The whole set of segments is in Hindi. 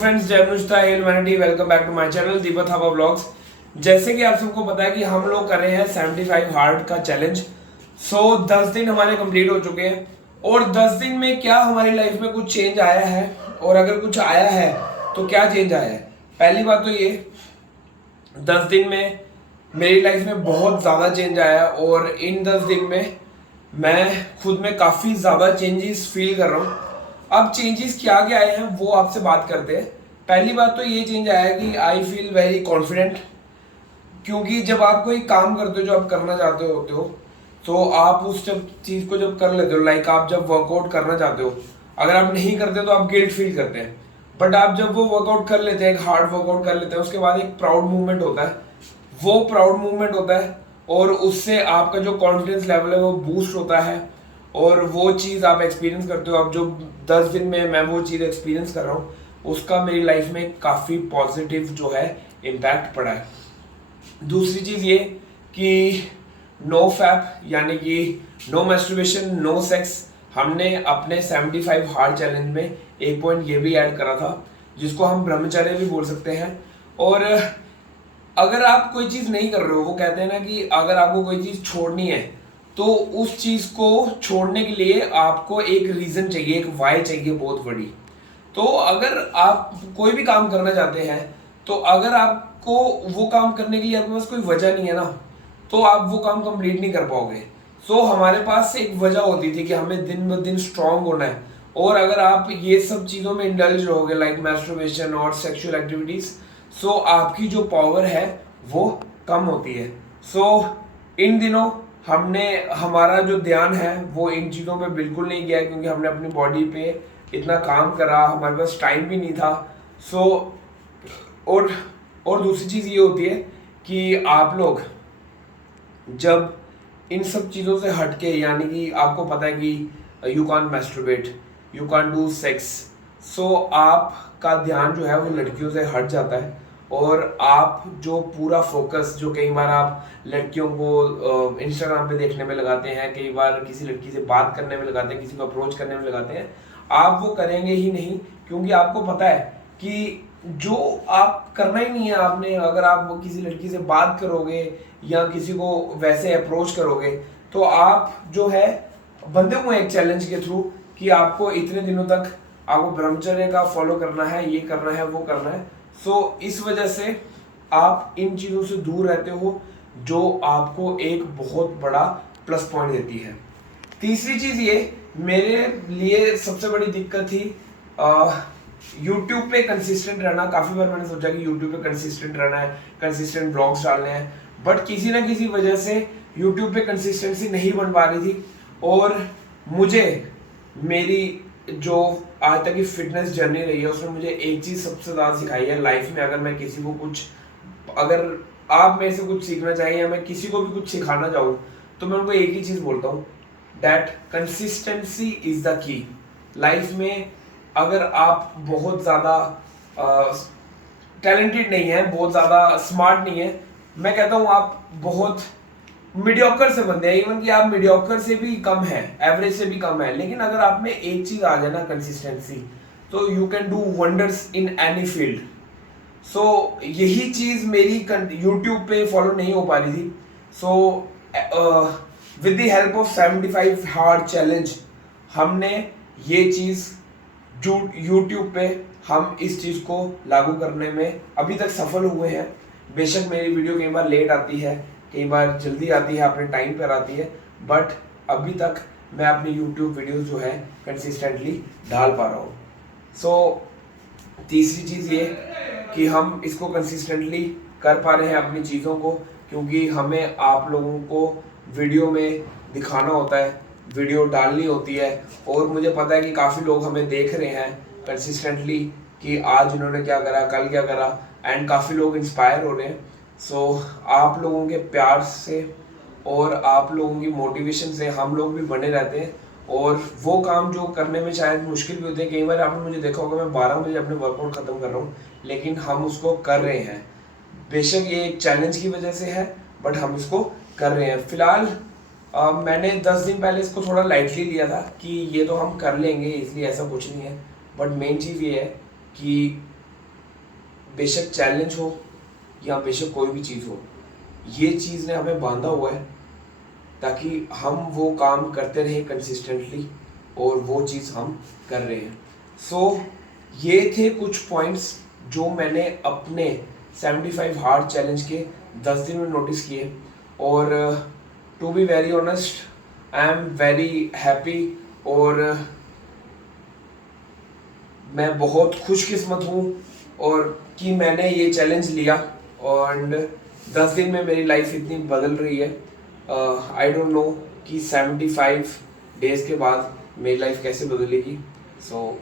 फ्रेंड्स, जय अनुष्ठा humanity, welcome back to my channel Deepak Thapa vlogs. जैसे कि आप सबको पता है कि हम लोग कर रहे हैं 75 हार्ड का चैलेंज। 10 दिन हमारे कंप्लीट हो चुके हैं और 10 दिन में क्या हमारी लाइफ में कुछ चेंज आया है, और अगर कुछ आया है तो क्या चेंज आया है। पहली बात तो ये, 10 दिन में मेरी लाइफ में बहुत ज़्यादा चेंज आया और इन 10 दिन में मैं खुद में काफ़ी ज़्यादा चेंजेस फील कर रहा हूँ। अब चेंजेस क्या क्या आए हैं वो आपसे बात करते हैं। पहली बात तो ये चेंज आया कि आई फील वेरी कॉन्फिडेंट, क्योंकि जब आप कोई काम करते हो जो आप करना चाहते होते हो तो आप उस चीज़ को जब कर लेते हो, लाइक आप जब वर्कआउट करना चाहते हो, अगर आप नहीं करते तो आप गिल्ट फील करते हैं। बट आप जब वो वर्कआउट कर लेते हैं, एक हार्ड वर्कआउट कर लेते हैं, उसके बाद एक प्राउड मूवमेंट होता है, वो प्राउड मूवमेंट होता है और उससे आपका जो कॉन्फिडेंस लेवल है वो बूस्ट होता है और वो चीज़ आप एक्सपीरियंस करते हो। अब जो 10 दिन में मैं वो चीज़ एक्सपीरियंस कर रहा हूँ उसका मेरी लाइफ में काफ़ी पॉजिटिव जो है इम्पैक्ट पड़ा है। दूसरी चीज़ ये कि नो फैप यानी कि नो मैस्टरबेशन, नो सेक्स, हमने अपने 75 हार्ड चैलेंज में एक पॉइंट ये भी ऐड करा था जिसको हम ब्रह्मचर्य भी बोल सकते हैं। और अगर आप कोई चीज़ नहीं कर रहे हो, वो कहते हैं ना कि अगर आपको कोई चीज़ छोड़नी है तो उस चीज़ को छोड़ने के लिए आपको एक रीज़न चाहिए, एक वाई चाहिए बहुत बड़ी। तो अगर आप कोई भी काम करना चाहते हैं तो अगर आपको वो काम करने के लिए आपके पास कोई वजह नहीं है ना, तो आप वो काम कंप्लीट नहीं कर पाओगे। हमारे पास एक वजह होती थी कि हमें दिन ब दिन स्ट्रांग होना है। और अगर आप ये सब चीज़ों में इंडल्ज रहोगे लाइक मैस्टरबेशन और सेक्सुअल एक्टिविटीज़, आपकी जो पावर है वो कम होती है। इन दिनों हमने हमारा जो ध्यान है वो इन चीज़ों पे बिल्कुल नहीं किया, क्योंकि हमने अपनी बॉडी पे इतना काम करा, हमारे पास टाइम भी नहीं था। और दूसरी चीज़ ये होती है कि आप लोग जब इन सब चीज़ों से हटके, यानी कि आपको पता है कि you can't masturbate, you can't do sex, आपका ध्यान जो है वो लड़कियों से हट जाता है और आप जो पूरा फोकस जो कई बार आप लड़कियों को इंस्टाग्राम पे देखने में लगाते हैं, कई बार किसी लड़की से बात करने में लगाते हैं, किसी को अप्रोच करने में लगाते हैं, आप वो करेंगे ही नहीं, क्योंकि आपको पता है कि जो आप करना ही नहीं है आपने। अगर आप किसी लड़की से बात करोगे या किसी को वैसे अप्रोच करोगे तो आप जो है बंधे हुए एक चैलेंज के थ्रू कि आपको इतने दिनों तक आपको ब्रह्मचर्य का फॉलो करना है, ये करना है, वो करना है। इस वजह से आप इन चीज़ों से दूर रहते हो, जो आपको एक बहुत बड़ा प्लस पॉइंट देती है। तीसरी चीज़ ये मेरे लिए सबसे बड़ी दिक्कत थी, यूट्यूब पे कंसिस्टेंट रहना। काफ़ी बार मैंने सोचा कि यूट्यूब पे कंसिस्टेंट रहना है, कंसिस्टेंट ब्लॉग्स डालने हैं, बट किसी ना किसी वजह से यूट्यूब पे कंसिस्टेंसी नहीं बन पा रही थी। और मुझे मेरी जो आज तक की फिटनेस जर्नी रही है उसमें मुझे एक चीज़ सबसे ज़्यादा सिखाई है लाइफ में। अगर मैं किसी को कुछ, अगर आप मेरे से कुछ सीखना चाहिए या मैं किसी को भी कुछ सिखाना चाहूँ तो मैं उनको एक ही चीज़ बोलता हूँ, that consistency is the key. Life में अगर आप बहुत ज़्यादा टैलेंटेड नहीं है, बहुत ज़्यादा स्मार्ट नहीं है, मैं कहता हूँ आप बहुत मीडियोकर से बनते हैं, इवन कि आप मीडियोकर से भी कम है, एवरेज से भी कम है, लेकिन अगर आप में एक चीज़ आ जाए ना, कंसिस्टेंसी, तो you can do wonders in any field. यही चीज़ मेरी यूट्यूब पे फॉलो नहीं हो पा रही थी। With the help of 75 hard challenge हमने ये चीज़ जो यूट्यूब पे हम इस चीज़ को लागू करने में अभी तक सफल हुए हैं। बेशक मेरी वीडियो कई बार लेट आती है, कई बार जल्दी आती है, अपने टाइम पर आती है, बट अभी तक मैं अपनी यूट्यूब वीडियोस जो है कंसिस्टेंटली डाल पा रहा हूँ। तीसरी चीज़ ये कि हम इसको कंसिस्टेंटली कर पा रहे हैं अपनी चीज़ों को, क्योंकि हमें आप लोगों को वीडियो में दिखाना होता है, वीडियो डालनी होती है। और मुझे पता है कि काफ़ी लोग हमें देख रहे हैं कंसिस्टेंटली कि आज इन्होंने क्या करा, कल क्या करा, एंड काफ़ी लोग इंस्पायर हो रहे हैं। आप लोगों के प्यार से और आप लोगों की मोटिवेशन से हम लोग भी बने रहते हैं। और वो काम जो करने में शायद मुश्किल भी होते हैं, कई बार आपने मुझे देखा होगा मैं 12 बजे अपने वर्कआउट ख़त्म कर रहा हूँ, लेकिन हम उसको कर रहे हैं। बेशक ये एक चैलेंज की वजह से है, बट हम इसको कर रहे हैं। फिलहाल मैंने 10 दिन पहले इसको थोड़ा लाइटली लिया था कि ये तो हम कर लेंगे, इसलिए ऐसा कुछ नहीं है। बट मेन चीज़ ये है कि बेशक चैलेंज हो या बेशक कोई भी चीज़ हो, ये चीज़ ने हमें बांधा हुआ है ताकि हम वो काम करते रहें कंसिस्टेंटली, और वो चीज़ हम कर रहे हैं। सो ये थे कुछ पॉइंट्स जो मैंने अपने 75 हार्ड चैलेंज के 10 दिन में नोटिस किए, और to be very honest I am very happy, और मैं बहुत खुशकिस्मत हूँ और कि मैंने ये चैलेंज लिया, और 10 दिन में मेरी लाइफ इतनी बदल रही है। आई डोंट नो कि 75 डेज़ के बाद मेरी लाइफ कैसे बदलेगी। सो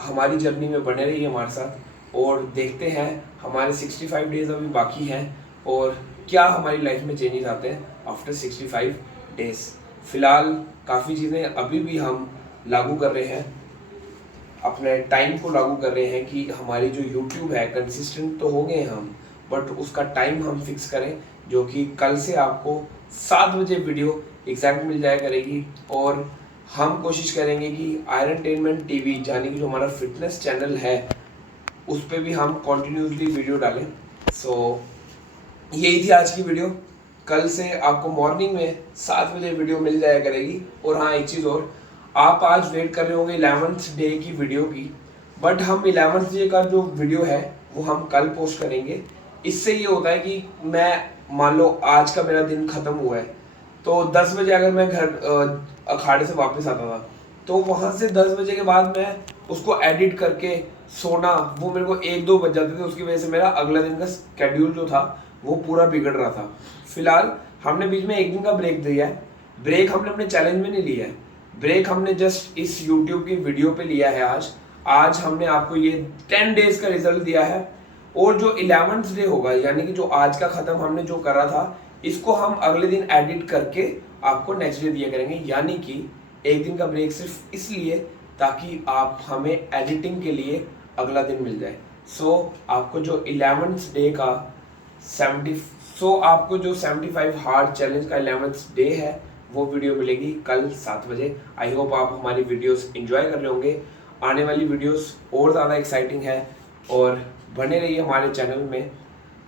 हमारी जर्नी में बने रहिए हमारे साथ, और देखते हैं हमारे 65 डेज़ अभी बाकी हैं और क्या हमारी लाइफ में चेंजेस आते हैं आफ्टर 65 डेज़। फ़िलहाल काफ़ी चीज़ें अभी भी हम लागू कर रहे हैं, अपने टाइम को लागू कर रहे हैं कि हमारी जो यूट्यूब है, कंसिस्टेंट तो हो गए हम, बट उसका टाइम हम फिक्स करें, जो कि कल से आपको 7 बजे वीडियो एग्जैक्ट मिल जाया करेगी। और हम कोशिश करेंगे कि आयरनटेनमेंट टीवी यानी कि जो हमारा फिटनेस चैनल है उस पर भी हम कॉन्टीन्यूसली वीडियो डालें। सो यही थी आज की वीडियो। कल से आपको मॉर्निंग में 7 बजे वीडियो मिल जाया करेगी। और हाँ, एक चीज़ और, आप आज वेट कर रहे होंगे 11th डे की वीडियो की, बट हम 11th डे का जो वीडियो है वो हम कल पोस्ट करेंगे। इससे ये होता है कि मैं मान लो आज का मेरा दिन ख़त्म हुआ है, तो 10 बजे अगर मैं घर अखाड़े से वापस आता था, तो वहाँ से 10 बजे के बाद मैं उसको एडिट करके सोना, वो मेरे को 1-2 बज जाते थे। उसकी वजह से मेरा अगला दिन का स्केड्यूल जो था वो पूरा बिगड़ रहा था। फिलहाल हमने बीच में 1 दिन का ब्रेक दिया है। ब्रेक हमने अपने चैलेंज में नहीं लिया है, ब्रेक हमने जस्ट इस यूट्यूब की वीडियो पे लिया है। आज हमने आपको ये 10 डेज का रिजल्ट दिया है, और जो 11th डे होगा यानी कि जो आज का ख़त्म हमने जो करा था, इसको हम अगले दिन एडिट करके आपको नेक्स्ट डे दिया करेंगे। यानी कि 1 दिन का ब्रेक सिर्फ इसलिए ताकि आप हमें एडिटिंग के लिए अगला दिन मिल जाए। आपको जो 11th डे का 75 हार्ड चैलेंज का 11th डे है वो वीडियो मिलेगी कल 7 बजे। आई होप आप हमारी वीडियोस एंजॉय कर रहे होंगे। आने वाली वीडियोस और ज़्यादा एक्साइटिंग है, और बने रहिए हमारे चैनल में,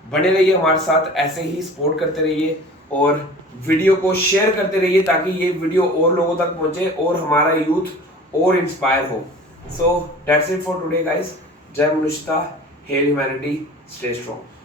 बने रहिए हमारे साथ, ऐसे ही सपोर्ट करते रहिए और वीडियो को शेयर करते रहिए ताकि ये वीडियो और लोगों तक पहुंचे और हमारा यूथ और इंस्पायर हो। So that's it for today guys. जय मनुष्यता, हेल ह्यूमैनिटी, स्टे स्ट्रॉन्ग।